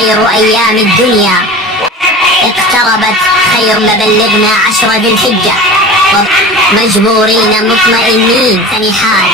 خير أيام الدنيا. اقتربت خير مبلغنا 10 ذي الحجة، مجبورين مطمئنين سنحال